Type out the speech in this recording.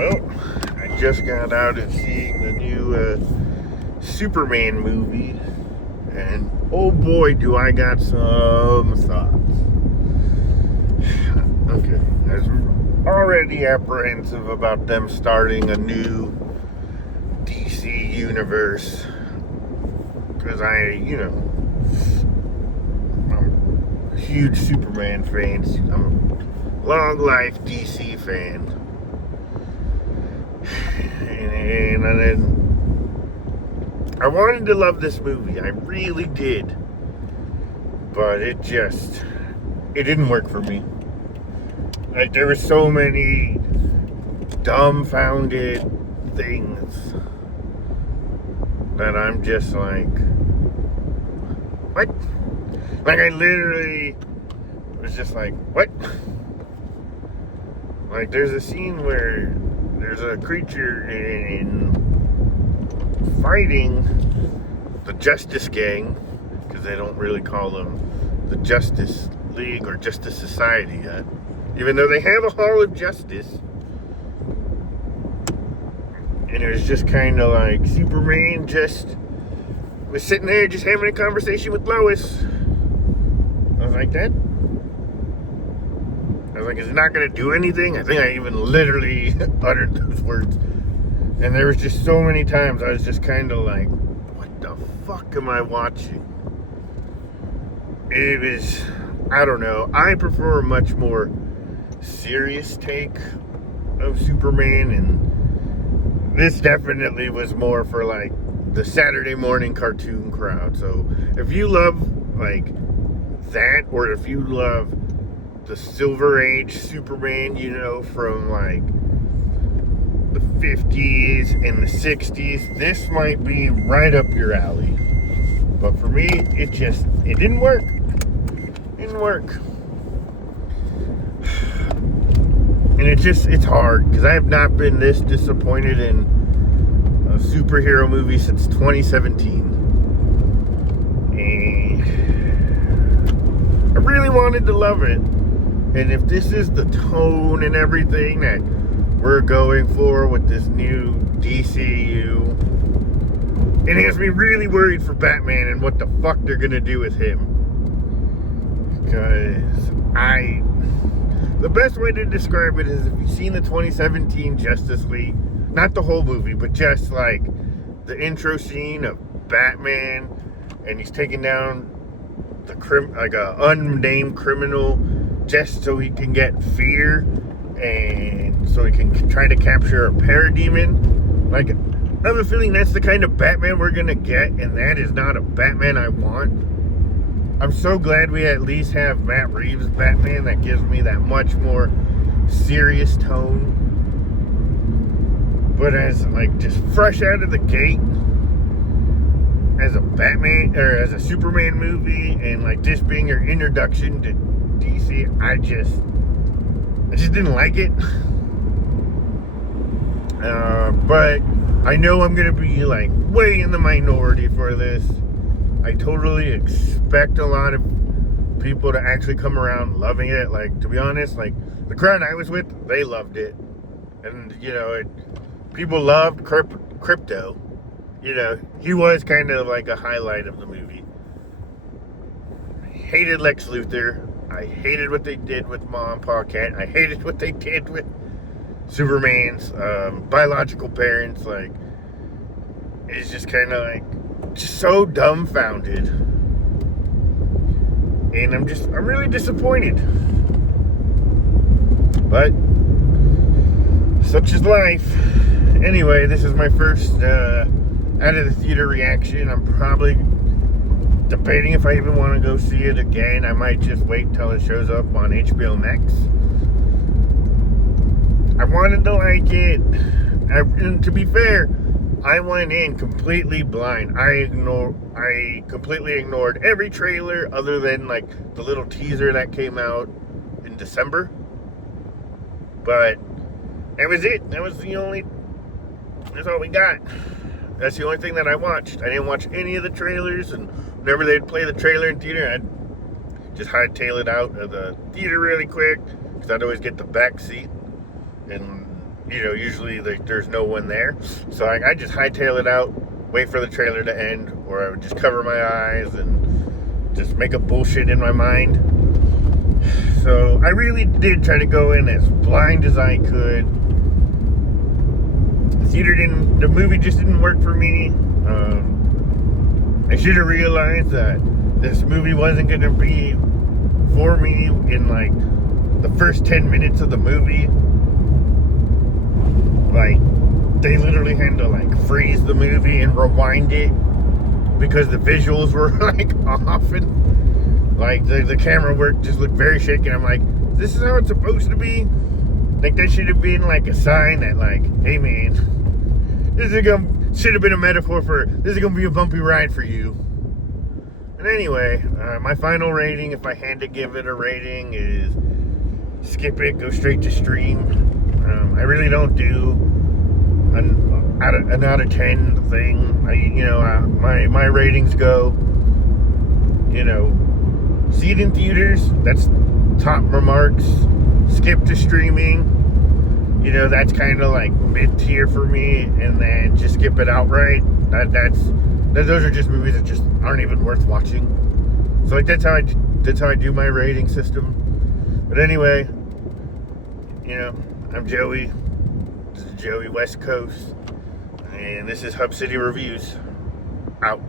Well, I just got out of seeing the new Superman movie, and oh boy, do I got some thoughts. Okay, I was already apprehensive about them starting a new DC universe because I'm a huge Superman fan. I'm a long life DC fan. And then I wanted to love this movie. I really did. But it didn't work for me. Like, there were so many dumbfounded things that I'm just like, what? Like, I literally was just like, what? Like, there's a scene where there's a creature in fighting the Justice Gang, because they don't really call them the Justice League or Justice Society yet, even though they have a Hall of Justice. And it was just kind of like Superman just was sitting there just having a conversation with Lois. I was like, that? I was like, is it not going to do anything? I think I even literally uttered those words. And there was just so many times I was just kind of like, what the fuck am I watching? It was, I don't know. I prefer a much more serious take of Superman, and this definitely was more for like the Saturday morning cartoon crowd. So if you love like that, or if you love the Silver Age Superman, from like the 50s and the 60s, this might be right up your alley. But for me, it didn't work. It didn't work. And it's hard, because I have not been this disappointed in a superhero movie since 2017. And I really wanted to love it. And if this is the tone and everything that we're going for with this new DCU, it has me really worried for Batman and what the fuck they're gonna do with him. Because the best way to describe it is, if you've seen the 2017 Justice League, not the whole movie, but just like the intro scene of Batman, and he's taking down like a unnamed criminal just so he can get fear, and so he can try to capture a parademon. Like, I have a feeling that's the kind of Batman we're gonna get, and that is not a Batman I want. I'm so glad we at least have Matt Reeves' Batman. That gives me that much more serious tone. But as like just fresh out of the gate as a Batman or as a Superman movie, and like this being your introduction to DC, I just didn't like it. But I know I'm gonna be like way in the minority for this. I totally expect a lot of people to actually come around loving it. Like, to be honest, like the crowd I was with, they loved it. And people loved Crypto. He was kind of like a highlight of the movie. I hated Lex Luthor. I hated what they did with Ma and Pa Kent. I hated what they did with Superman's biological parents. Like, it's just kind of like so dumbfounded, and I'm really disappointed. But such is life. Anyway, this is my first out of the theater reaction. I'm probably debating if I even want to go see it again. I might just wait till it shows up on HBO Max. I wanted to like it, and to be fair, I went in completely blind. I completely ignored every trailer other than like the little teaser that came out in December. But that was it. That's all we got. That's the only thing that I watched. I didn't watch any of the trailers, and whenever they'd play the trailer in theater, I'd just hightail it out of the theater really quick, because I'd always get the back seat. And usually there's no one there. So I just hightail it out, wait for the trailer to end, or I would just cover my eyes and just make up bullshit in my mind. So I really did try to go in as blind as I could. The movie just didn't work for me. I should have realized that this movie wasn't going to be for me in like the first 10 minutes of the movie. Like, they literally had to like freeze the movie and rewind it because the visuals were like off, and like the camera work just looked very shaky. I'm like, this is how it's supposed to be? Like, that should have been like a sign that like, hey man, should have been a metaphor for this is gonna be a bumpy ride for you. And anyway, my final rating, if I had to give it a rating, is skip it, go straight to stream. I really don't do an out of 10 thing. My ratings go, see it in theaters, that's top remarks. Skip to streaming, that's kind of like mid-tier for me, and then just skip it outright. Those are just movies that just aren't even worth watching. So like that's how I do my rating system. But anyway, I'm Joey. This is Joey West Coast, and this is Hub City Reviews. Out.